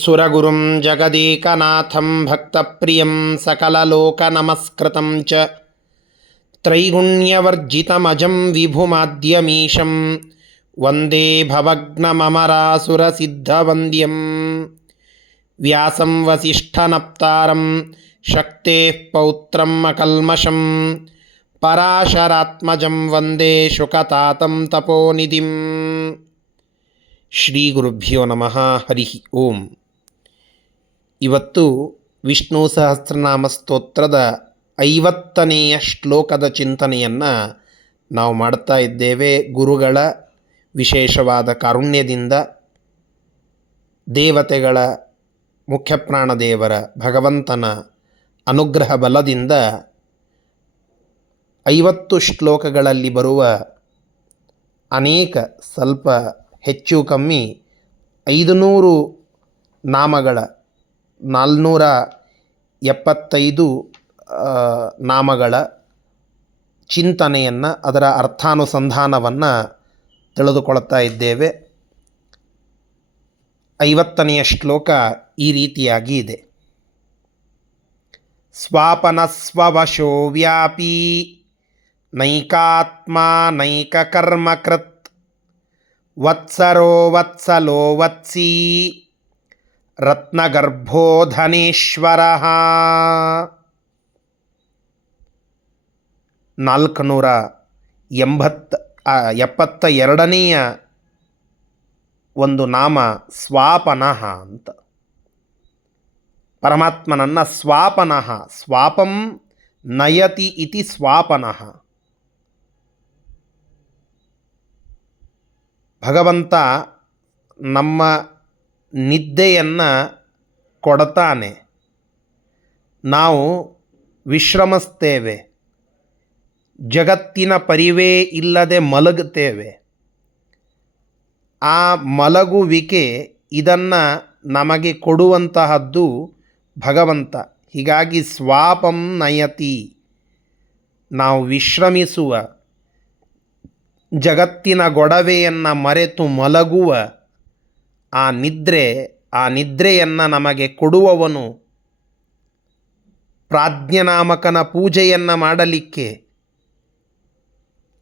ಸುರಗುರುಂ ಜಗದೇಕನಾಥಂ ಭಕ್ತಪ್ರಿಯಂ ಸಕಲಲೋಕನಮಸ್ಕೃತಂ ಚ ತ್ರೈಗುಣ್ಯವರ್ಜಿತಮಜಂ ವಿಭುಮಾದ್ಯಮೀಶಂ ವಂದೇ ಭವಗ್ನಮರಾಸುರಸಿದ್ಧವಂದ್ಯಂ ವ್ಯಾಸಂ ವಸಿಷ್ಠನಪ್ತಾರಂ ಶಕ್ತೇಃ ಪೌತ್ರಂ ಅಕಲ್ಮಷಂ ಪರಾಶರಾತ್ಮಜಂ ವಂದೇ ಶುಕತಾತಂ ತಪೋನಿಧಿಂ. ಶ್ರೀ ಗುರುಭ್ಯೋ ನಮಃ. ಹರಿ ಓಂ. ಇವತ್ತು ವಿಷ್ಣು ಸಹಸ್ರನಾಮ ಸ್ತೋತ್ರದ 50ನೆಯ ಶ್ಲೋಕದ ಚಿಂತನೆಯನ್ನು ನಾವು ಮಾಡ್ತಾ ಇದ್ದೇವೆ. ಗುರುಗಳ ವಿಶೇಷವಾದ ಕಾರುಣ್ಯದಿಂದ, ದೇವತೆಗಳ ಮುಖ್ಯಪ್ರಾಣದೇವರ ಭಗವಂತನ ಅನುಗ್ರಹ ಬಲದಿಂದ 50 ಶ್ಲೋಕಗಳಲ್ಲಿ ಬರುವ ಅನೇಕ ಸ್ವಲ್ಪ ಹೆಚ್ಚು ಕಮ್ಮಿ 500 ನಾಮಗಳ 475 ನಾಮಗಳ ಚಿಂತನೆಯನ್ನು, ಅದರ ಅರ್ಥಾನುಸಂಧಾನವನ್ನು ತಿಳಿದುಕೊಳ್ತಾ ಇದ್ದೇವೆ. 50ನೆಯ ಶ್ಲೋಕ ಈ ರೀತಿಯಾಗಿ ಇದೆ. ಸ್ವಾಪನಸ್ವವಶೋ ವ್ಯಾಪೀ ನೈಕಾತ್ಮ ನೈಕಕರ್ಮಕೃತ್ ವತ್ಸರೋ ವತ್ಸಲೋ ವತ್ಸೀ ರತ್ನಗರ್ಭೋ ಧನೇಶ್ವರಃ. 472ನೆಯ ಒಂದು ನಾಮ ಸ್ವಾಪನಃ ಅಂತ. ಪರಮಾತ್ಮನನ್ನು ಸ್ವಾಪನಃ, ಸ್ವಾಪಂ ನಯತಿ ಇತಿ ಸ್ವಾಪನಃ. ಭಗವಂತ ನಮ್ಮ ನಿದ್ದೆಯನ್ನು ಕೊಡ್ತಾನೆ, ನಾವು ವಿಶ್ರಮಿಸ್ತೇವೆ, ಜಗತ್ತಿನ ಪರಿವೇ ಇಲ್ಲದೆ ಮಲಗುತ್ತೇವೆ. ಆ ಮಲಗುವಿಕೆ ಇದನ್ನು ನಮಗೆ ಕೊಡುವಂತಹದ್ದು ಭಗವಂತ. ಹೀಗಾಗಿ ಸ್ವಾಪಂ ನಯತಿ, ನಾವು ವಿಶ್ರಮಿಸುವ, ಜಗತ್ತಿನ ಗೊಡವೆಯನ್ನು ಮರೆತು ಮಲಗುವ ಆ ನಿದ್ರೆಯನ್ನು ನಮಗೆ ಕೊಡುವವನು, ಪ್ರಾಜ್ಞನಾಮಕನ ಪೂಜೆಯನ್ನು ಮಾಡಲಿಕ್ಕೆ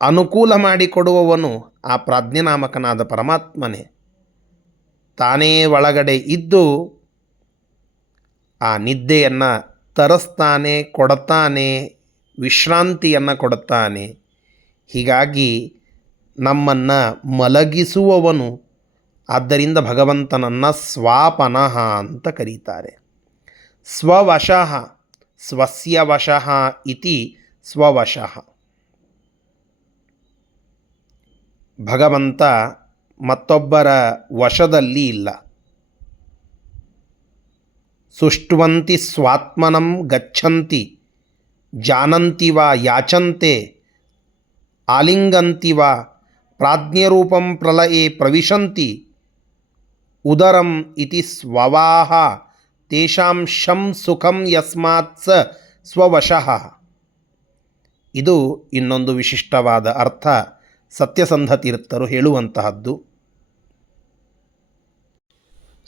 ಅನುಕೂಲ ಮಾಡಿಕೊಡುವವನು ಆ ಪ್ರಾಜ್ಞನಾಮಕನಾದ ಪರಮಾತ್ಮನೇ. ತಾನೇ ಒಳಗಡೆ ಇದ್ದು ಆ ನಿದ್ದೆಯನ್ನು ತರಿಸ್ತಾನೆ, ಕೊಡ್ತಾನೆ, ವಿಶ್ರಾಂತಿಯನ್ನು ಕೊಡುತ್ತಾನೆ. ಹೀಗಾಗಿ ನಮ್ಮನ್ನು ಮಲಗಿಸುವವನು. ಆದ್ದರಿಂದ ಭಗವಂತನನ್ನು ಸ್ವಾಪನಃ ಅಂತ ಕರೀತಾರೆ. ಸ್ವವಶಃ, ಸ್ವಸ್ಯ ವಶಃ ಇತಿ ಸ್ವವಶಃ. ಭಗವಂತ ಮತ್ತೊಬ್ಬರ ವಶದಲ್ಲಿ ಇಲ್ಲ. ಸುಷ್ಟ್ವಂತಿ ಸ್ವಾತ್ಮನಂ ಗಚ್ಚಂತಿ ಜಾನಂತಿ ವಾ ಯಾಚಂತೆ ಆಲಿಂಗಂತಿ ವಾ ಪ್ರಾಜ್ಞರೂಪಂ ಪ್ರಲಯೇ ಪ್ರವಿಶಂತಿ ಉದರಂ ಇತಿ ಸ್ವವಾಹ ತೇಷಾಂ ಶಂ ಸುಖಂ ಯಸ್ಮಾತ್ ಸ ಸ್ವವಶಃ. ಇದು ಇನ್ನೊಂದು ವಿಶಿಷ್ಟವಾದ ಅರ್ಥ ಸತ್ಯಸಂಧ ತೀರ್ಥರು ಹೇಳುವಂತಹದ್ದು.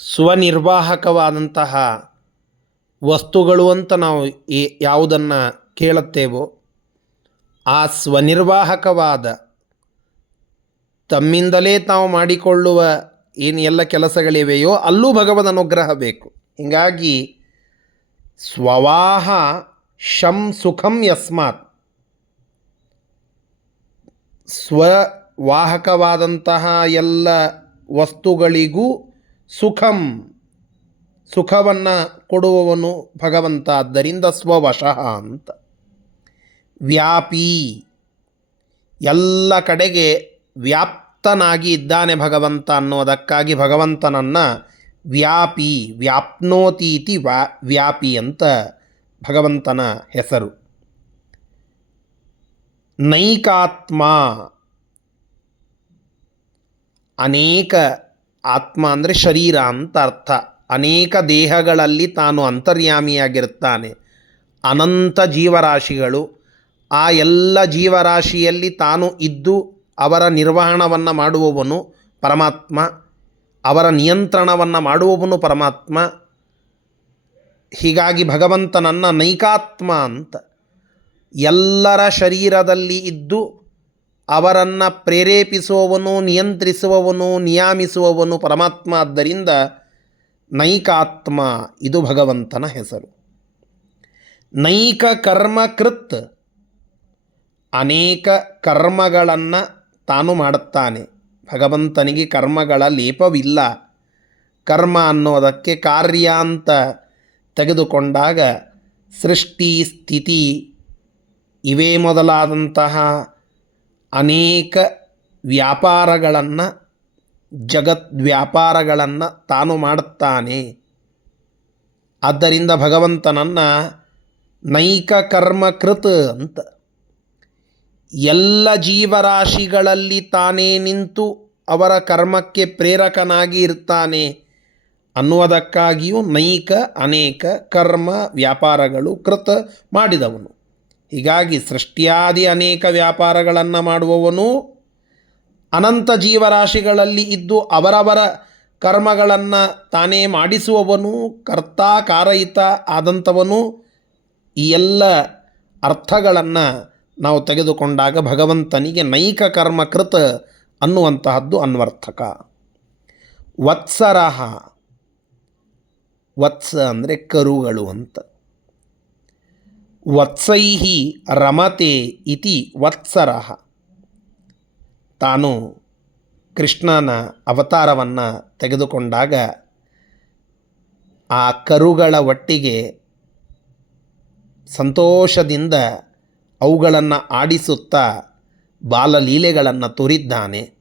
ಸ್ವನಿರ್ವಾಹಕವಾದಂತಹ ವಸ್ತುಗಳು ಅಂತ ನಾವು ಯಾವುದನ್ನು ಕೇಳುತ್ತೇವೋ, ಆ ಸ್ವನಿರ್ವಾಹಕವಾದ ತಮ್ಮಿಂದಲೇ ತಾವು ಮಾಡಿಕೊಳ್ಳುವ ಏನು ಎಲ್ಲ ಕೆಲಸಗಳಿವೆಯೋ ಅಲ್ಲೂ ಭಗವದ್ ಅನುಗ್ರಹ ಬೇಕು. ಹೀಗಾಗಿ ಸ್ವವಾಹ ಶಂ ಸುಖಂ ಯಸ್ಮಾತ್, ಸ್ವವಾಹಕವಾದಂತಹ ಎಲ್ಲ ವಸ್ತುಗಳಿಗೂ ಸುಖವನ್ನು ಕೊಡುವವನು ಭಗವಂತ. ಆದ್ದರಿಂದ ಸ್ವವಶಃ ಅಂತ. ವ್ಯಾಪಿ, ಎಲ್ಲ ಕಡೆಗೆ ವ್ಯಾಪ್ತನಾಗಿ ಇದ್ದಾನೆ ಭಗವಂತ ಅನ್ನೋದಕ್ಕಾಗಿ ಭಗವಂತನನ್ನು ವ್ಯಾಪಿ, ವ್ಯಾಪ್ನೋತಿ ಇತಿ ವ್ಯಾಪಿ ಅಂತ ಭಗವಂತನ ಹೆಸರು. ನೈಕಾತ್ಮ, ಅನೇಕ, ಆತ್ಮ ಅಂದರೆ ಶರೀರ ಅಂತ ಅರ್ಥ. ಅನೇಕ ದೇಹಗಳಲ್ಲಿ ತಾನು ಅಂತರ್ಯಾಮಿಯಾಗಿರುತ್ತಾನೆ. ಅನಂತ ಜೀವರಾಶಿಗಳು, ಆ ಎಲ್ಲ ಜೀವರಾಶಿಯಲ್ಲಿ ತಾನು ಇದ್ದು ಅವರ ನಿರ್ವಹಣವನ್ನು ಮಾಡುವವನು ಪರಮಾತ್ಮ. ಅವರ ನಿಯಂತ್ರಣವನ್ನು ಮಾಡುವವನು ಪರಮಾತ್ಮ. ಹೀಗಾಗಿ ಭಗವಂತನನ್ನು ನೈಕಾತ್ಮ ಅಂತ, ಎಲ್ಲರ ಶರೀರದಲ್ಲಿ ಇದ್ದು ಅವರನ್ನು ಪ್ರೇರೇಪಿಸುವವನು, ನಿಯಂತ್ರಿಸುವವನು, ನಿಯಾಮಿಸುವವನು ಪರಮಾತ್ಮ. ಆದ್ದರಿಂದ ನೈಕಾತ್ಮ ಇದು ಭಗವಂತನ ಹೆಸರು. ನೈಕ ಕರ್ಮಕೃತ್, ಅನೇಕ ಕರ್ಮಗಳನ್ನು ತಾನು ಮಾಡುತ್ತಾನೆ. ಭಗವಂತನಿಗೆ ಕರ್ಮಗಳ ಲೇಪವಿಲ್ಲ. ಕರ್ಮ ಅನ್ನೋದಕ್ಕೆ ಕಾರ್ಯ ಅಂತ ತೆಗೆದುಕೊಂಡಾಗ ಸೃಷ್ಟಿ, ಸ್ಥಿತಿ ಇವೇ ಮೊದಲಾದಂತಹ ಅನೇಕ ವ್ಯಾಪಾರಗಳನ್ನು, ಜಗತ್ ವ್ಯಾಪಾರಗಳನ್ನು ತಾನು ಮಾಡುತ್ತಾನೆ. ಆದ್ದರಿಂದ ಭಗವಂತನನ್ನು ನೈಕ ಕರ್ಮಕೃತ್ ಅಂತ, ಎಲ್ಲ ಜೀವರಾಶಿಗಳಲ್ಲಿ ತಾನೇ ನಿಂತು ಅವರ ಕರ್ಮಕ್ಕೆ ಪ್ರೇರಕನಾಗಿ ಇರ್ತಾನೆ ಅನ್ನುವುದಕ್ಕಾಗಿಯೂ ನೈಕ, ಅನೇಕ ಕರ್ಮ ವ್ಯಾಪಾರಗಳು ಕೃತ ಮಾಡಿದವನು. ಹೀಗಾಗಿ ಸೃಷ್ಟಿಯಾದಿ ಅನೇಕ ವ್ಯಾಪಾರಗಳನ್ನು ಮಾಡುವವನು, ಅನಂತ ಜೀವರಾಶಿಗಳಲ್ಲಿ ಇದ್ದು ಅವರವರ ಕರ್ಮಗಳನ್ನು ತಾನೇ ಮಾಡಿಸುವವನು, ಕರ್ತ ಕಾರಯಿತ ಆದಂಥವನು. ಈ ಎಲ್ಲ ಅರ್ಥಗಳನ್ನು ನಾವು ತೆಗೆದುಕೊಂಡಾಗ ಭಗವಂತನಿಗೆ ನೈಕ ಕರ್ಮಕೃತ ಅನ್ನುವಂತಹದ್ದು ಅನ್ವರ್ಥಕ. ವತ್ಸರಃ, ವತ್ಸ ಅಂದರೆ ಕರುಗಳು ಅಂತ. ವತ್ಸೈಹಿ ರಮತೆ ಇತಿ ವತ್ಸರಃ. ತಾನು ಕೃಷ್ಣನ ಅವತಾರವನ್ನು ತೆಗೆದುಕೊಂಡಾಗ ಆ ಕರುಗಳ ಒಟ್ಟಿಗೆ ಸಂತೋಷದಿಂದ ಅವುಗಳನ್ನು ಆಡಿಸುತ್ತಾ ಬಾಲಲೀಲೆಗಳನ್ನು ತೋರಿದ್ದಾನೆ.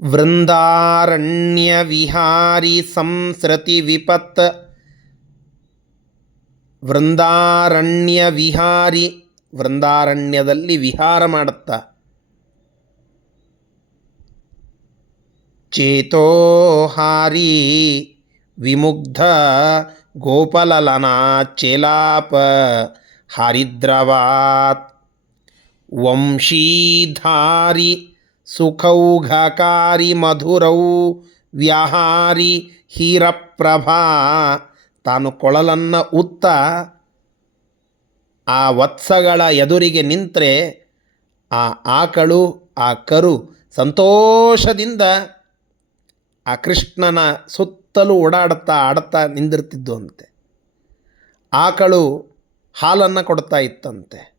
ವೃಂದಾರಣ್ಯ ವಿಹಾರಿ ಸಂಸ್ರತಿ ವಿಪತ್. ವೃಂದಾರಣ್ಯ ವಿಹಾರಿ, ವೃಂದಾರಣ್ಯದಲ್ಲಿ ವಿಹಾರ ಮಾಡುತ್ತಾ, ಚೇತೋಹಾರಿ ವಿಮುಗ್ಧ ಗೋಪಲಲನಾ ಚೇಲಾಪ ಹಾರಿದ್ರವಾತ್ ವಂಶೀಧಾರಿ ಸುಖೌಘಕಾರಿ ಮಧುರೌ ವ್ಯಾಹಾರಿ ಹೀರಪ್ರಭಾ. ತಾನು ಕೊಳಲನ್ನು ಉತ್ತ ಆ ವತ್ಸಗಳ ಎದುರಿಗೆ ನಿಂತರೆ ಆ ಆಕಳು, ಆ ಕರು ಸಂತೋಷದಿಂದ ಆ ಕೃಷ್ಣನ ಸುತ್ತಲೂ ಓಡಾಡುತ್ತಾ ಆಡುತ್ತಾ ನಿಂದಿರ್ತಿದ್ದು ಅಂತೆ. ಆಕಳು ಹಾಲನ್ನು ಕೊಡ್ತಾ ಇತ್ತಂತೆ.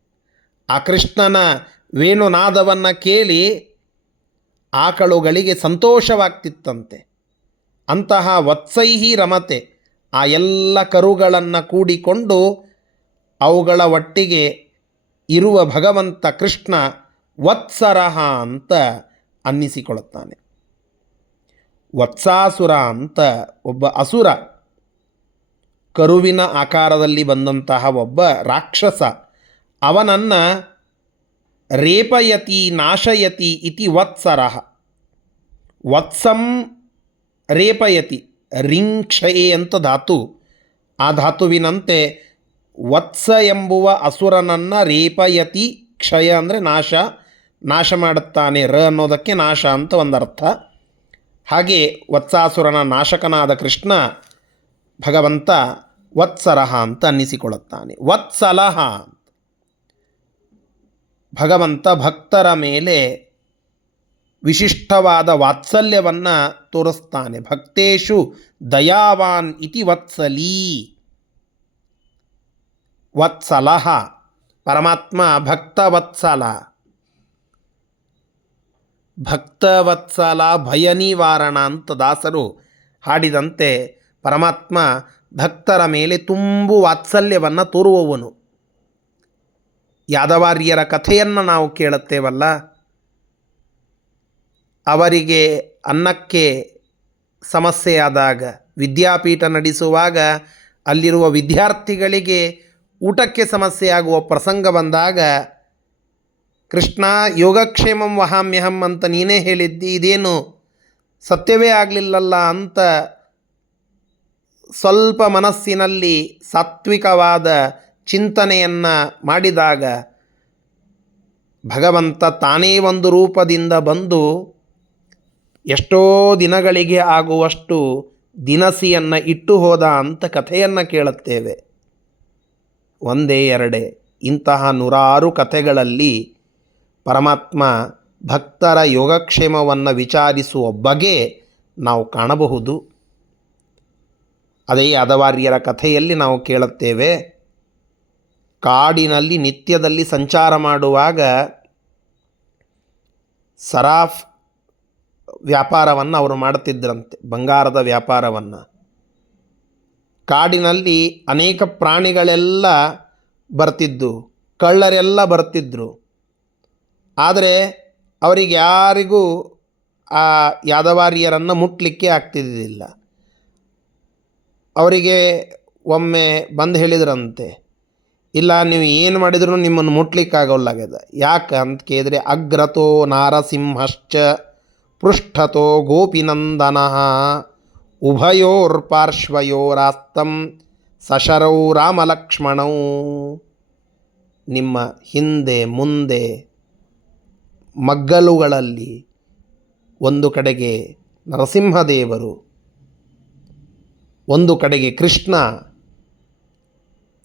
ಆ ಕೃಷ್ಣನ ವೇಣುನಾದವನ್ನು ಕೇಳಿ ಆಕಳುಗಳಿಗೆ ಸಂತೋಷವಾಗ್ತಿತ್ತಂತೆ. ಅಂತಹ ವತ್ಸೈಹಿ ರಮತೆ, ಆ ಎಲ್ಲ ಕರುಗಳನ್ನು ಕೂಡಿಕೊಂಡು ಅವುಗಳ ಒಟ್ಟಿಗೆ ಇರುವ ಭಗವಂತ ಕೃಷ್ಣ ವತ್ಸರಃ ಅಂತ ಅನ್ನಿಸಿಕೊಳ್ಳುತ್ತಾನೆ. ವತ್ಸಾಸುರ ಅಂತ ಒಬ್ಬ ಅಸುರ, ಕರುವಿನ ಆಕಾರದಲ್ಲಿ ಬಂದಂತಹ ಒಬ್ಬ ರಾಕ್ಷಸ, ಅವನನ್ನು ರೇಪಯತಿ ನಾಶಯತಿ ಇತಿ ವತ್ಸರಃ. ವತ್ಸಂ ರೇಪಯತಿ, ರಿಂಕ್ಷಯೇ ಅಂತ ಧಾತು. ಆ ಧಾತುವಿನಂತೆ ವತ್ಸ ಎಂಬುವ ಅಸುರನನ್ನು ರೇಪಯತಿ, ಕ್ಷಯ ಅಂದರೆ ನಾಶ, ನಾಶ ಮಾಡುತ್ತಾನೆ. ರ ಅನ್ನೋದಕ್ಕೆ ನಾಶ ಅಂತ ಒಂದರ್ಥ. ಹಾಗೆ ವತ್ಸಾಸುರನ ನಾಶಕನಾದ ಕೃಷ್ಣ ಭಗವಂತ ವತ್ಸರಃ ಅಂತ ಅನ್ನಿಸಿಕೊಳ್ಳುತ್ತಾನೆ. ವತ್ಸಲಃ, ಭಗವಂತ ಭಕ್ತರ ಮೇಲೆ ವಿಶಿಷ್ಟವಾದ ವಾತ್ಸಲ್ಯವನ್ನು ತೋರಿಸ್ತಾನೆ. ಭಕ್ತೇಶು ದಯಾವಾನ್ ಇತಿ ವತ್ಸಲೀ. ವತ್ಸಲಃ, ಪರಮಾತ್ಮ ಭಕ್ತವತ್ಸಲ. ಭಕ್ತವತ್ಸಲ ಭಯ ನಿವಾರಣ ಅಂತ ದಾಸರು ಹಾಡಿದಂತೆ ಪರಮಾತ್ಮ ಭಕ್ತರ ಮೇಲೆ ತುಂಬು ವಾತ್ಸಲ್ಯವನ್ನು ತೋರುವವನು. ಯಾದವಾರ್ಯರ ಕಥೆಯನ್ನು ನಾವು ಕೇಳುತ್ತೇವಲ್ಲ, ಅವರಿಗೆ ಅನ್ನಕ್ಕೆ ಸಮಸ್ಯೆಯಾದಾಗ, ವಿದ್ಯಾಪೀಠ ನಡೆಸುವಾಗ ಅಲ್ಲಿರುವ ವಿದ್ಯಾರ್ಥಿಗಳಿಗೆ ಊಟಕ್ಕೆ ಸಮಸ್ಯೆಯಾಗುವ ಪ್ರಸಂಗ ಬಂದಾಗ, ಕೃಷ್ಣ ಯೋಗಕ್ಷೇಮಂ ವಹಾಮ್ಯಹಂ ಅಂತ ನೀನೇ ಹೇಳಿದ್ದಿ, ಇದೇನು ಸತ್ಯವೇ ಆಗಲಿಲ್ಲಲ್ಲ ಅಂತ ಸ್ವಲ್ಪ ಮನಸ್ಸಿನಲ್ಲಿ ಸಾತ್ವಿಕವಾದ ಚಿಂತನೆಯನ್ನು ಮಾಡಿದಾಗ ಭಗವಂತ ತಾನೇ ಒಂದು ರೂಪದಿಂದ ಬಂದು ಎಷ್ಟೋ ದಿನಗಳಿಗೆ ಆಗುವಷ್ಟು ದಿನಸಿಯನ್ನು ಇಟ್ಟು ಹೋದ ಅಂತ ಕಥೆಯನ್ನು ಕೇಳುತ್ತೇವೆ. ಒಂದೇ ಎರಡೇ ಇಂತಹ ನೂರಾರು ಕಥೆಗಳಲ್ಲಿ ಪರಮಾತ್ಮ ಭಕ್ತರ ಯೋಗಕ್ಷೇಮವನ್ನು ವಿಚಾರಿಸುವ ಬಗೆ ನಾವು ಕಾಣಬಹುದು. ಅದೇ ಯಾದವಾರ್ಯರ ಕಥೆಯಲ್ಲಿ ನಾವು ಕೇಳುತ್ತೇವೆ. ಕಾಡಿನಲ್ಲಿ ನಿತ್ಯದಲ್ಲಿ ಸಂಚಾರ ಮಾಡುವಾಗ ಸರಾಫ್ ವ್ಯಾಪಾರವನ್ನು ಅವರು ಮಾಡುತ್ತಿದ್ದರಂತೆ, ಬಂಗಾರದ ವ್ಯಾಪಾರವನ್ನು. ಕಾಡಿನಲ್ಲಿ ಅನೇಕ ಪ್ರಾಣಿಗಳೆಲ್ಲ ಬರ್ತಿದ್ದು, ಕಳ್ಳರೆಲ್ಲ ಬರ್ತಿದ್ದರು. ಆದರೆ ಅವರಿಗೆ ಯಾರಿಗೂ ಆ ಯಾದವಾರ್ಯರನ್ನು ಮುಟ್ಟಲಿಕ್ಕೆ ಆಗ್ತಿದ್ದಿಲ್ಲ. ಅವರಿಗೆ ಒಮ್ಮೆ ಬಂದು ಹೇಳಿದ್ರಂತೆ, ಇಲ್ಲ ನೀವು ಏನು ಮಾಡಿದ್ರು ನಿಮ್ಮನ್ನು ಮುಟ್ಲಿಕ್ಕಾಗೋಲ್ಲಾಗ್ಯದ. ಯಾಕೆ ಅಂತ ಕೇಳಿದ್ರೆ, ಅಗ್ರತೋ ನಾರಸಿಂಹಶ್ಚ ಪೃಷ್ಠತೋ ಗೋಪಿನಂದನ ಉಭಯೋರ್ಪಾರ್ಶ್ವಯೋರಾಸ್ತಂ ಸಶರೌ ರಾಮಲಕ್ಷ್ಮಣೌ. ನಿಮ್ಮ ಹಿಂದೆ ಮುಂದೆ ಮಗ್ಗಲುಗಳಲ್ಲಿ ಒಂದು ಕಡೆಗೆ ನರಸಿಂಹದೇವರು, ಒಂದು ಕಡೆಗೆ ಕೃಷ್ಣ,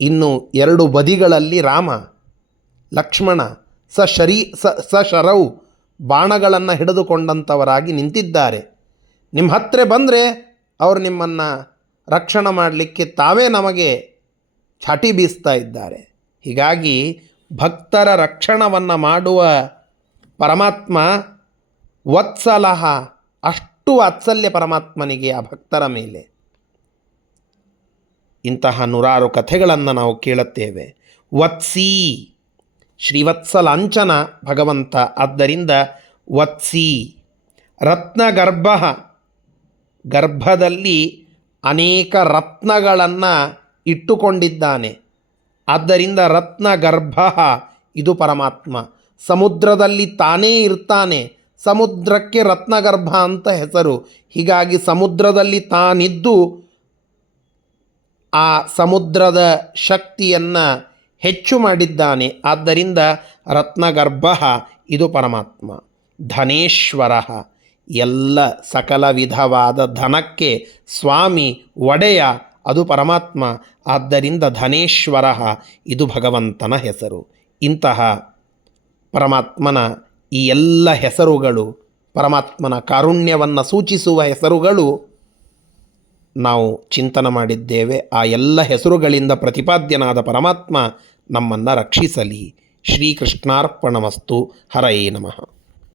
ಇನ್ನು ಎರಡು ಬದಿಗಳಲ್ಲಿ ರಾಮ ಲಕ್ಷ್ಮಣ ಸಶರೌ ಬಾಣಗಳನ್ನು ಹಿಡಿದುಕೊಂಡಂಥವರಾಗಿ ನಿಂತಿದ್ದಾರೆ. ನಿಮ್ಮ ಹತ್ತಿರ ಬಂದರೆ ಅವರು ನಿಮ್ಮನ್ನು ರಕ್ಷಣೆ ಮಾಡಲಿಕ್ಕೆ ತಾವೇ ನಮಗೆ ಛಾಟಿ ಬೀಸ್ತಾ ಇದ್ದಾರೆ. ಹೀಗಾಗಿ ಭಕ್ತರ ರಕ್ಷಣವನ್ನು ಮಾಡುವ ಪರಮಾತ್ಮ ವತ್ಸಲಹ, ಅಷ್ಟು ವಾತ್ಸಲ್ಯ ಪರಮಾತ್ಮನಿಗೆ ಆ ಭಕ್ತರ ಮೇಲೆ. ಇಂತಹ ನೂರಾರು ಕಥೆಗಳನ್ನು ನಾವು ಕೇಳುತ್ತೇವೆ. ವತ್ಸಿ, ಶ್ರೀವತ್ಸಲಾಂಚನ ಭಗವಂತ, ಆದ್ದರಿಂದ ವತ್ಸಿ. ರತ್ನಗರ್ಭ, ಗರ್ಭದಲ್ಲಿ ಅನೇಕ ರತ್ನಗಳನ್ನು ಇಟ್ಟುಕೊಂಡಿದ್ದಾನೆ, ಆದ್ದರಿಂದ ರತ್ನಗರ್ಭ ಇದು ಪರಮಾತ್ಮ. ಸಮುದ್ರದಲ್ಲಿ ತಾನೇ ಇರ್ತಾನೆ, ಸಮುದ್ರಕ್ಕೆ ರತ್ನಗರ್ಭ ಅಂತ ಹೆಸರು. ಹೀಗಾಗಿ ಸಮುದ್ರದಲ್ಲಿ ತಾನಿದ್ದು ಆ ಸಮುದ್ರದ ಶಕ್ತಿಯನ್ನು ಹೆಚ್ಚು ಮಾಡಿದ್ದಾನೆ, ಆದ್ದರಿಂದ ರತ್ನಗರ್ಭ ಇದು ಪರಮಾತ್ಮ. ಧನೇಶ್ವರ, ಎಲ್ಲ ಸಕಲ ವಿಧವಾದ ಧನಕ್ಕೆ ಸ್ವಾಮಿ ಒಡೆಯ ಅದು ಪರಮಾತ್ಮ, ಆದ್ದರಿಂದ ಧನೇಶ್ವರ ಇದು ಭಗವಂತನ ಹೆಸರು. ಇಂತಹ ಪರಮಾತ್ಮನ ಈ ಎಲ್ಲ ಹೆಸರುಗಳು, ಪರಮಾತ್ಮನ ಕಾರುಣ್ಯವನ್ನು ಸೂಚಿಸುವ ಹೆಸರುಗಳು ನಾವು ಚಿಂತನೆ ಮಾಡಿದ್ದೇವೆ. ಆ ಎಲ್ಲ ಹೆಸರುಗಳಿಂದ ಪ್ರತಿಪಾದ್ಯನಾದ ಪರಮಾತ್ಮ ನಮ್ಮನ್ನು ರಕ್ಷಿಸಲಿ. ಶ್ರೀಕೃಷ್ಣಾರ್ಪಣಮಸ್ತು. ಹರಯೇ ನಮಃ.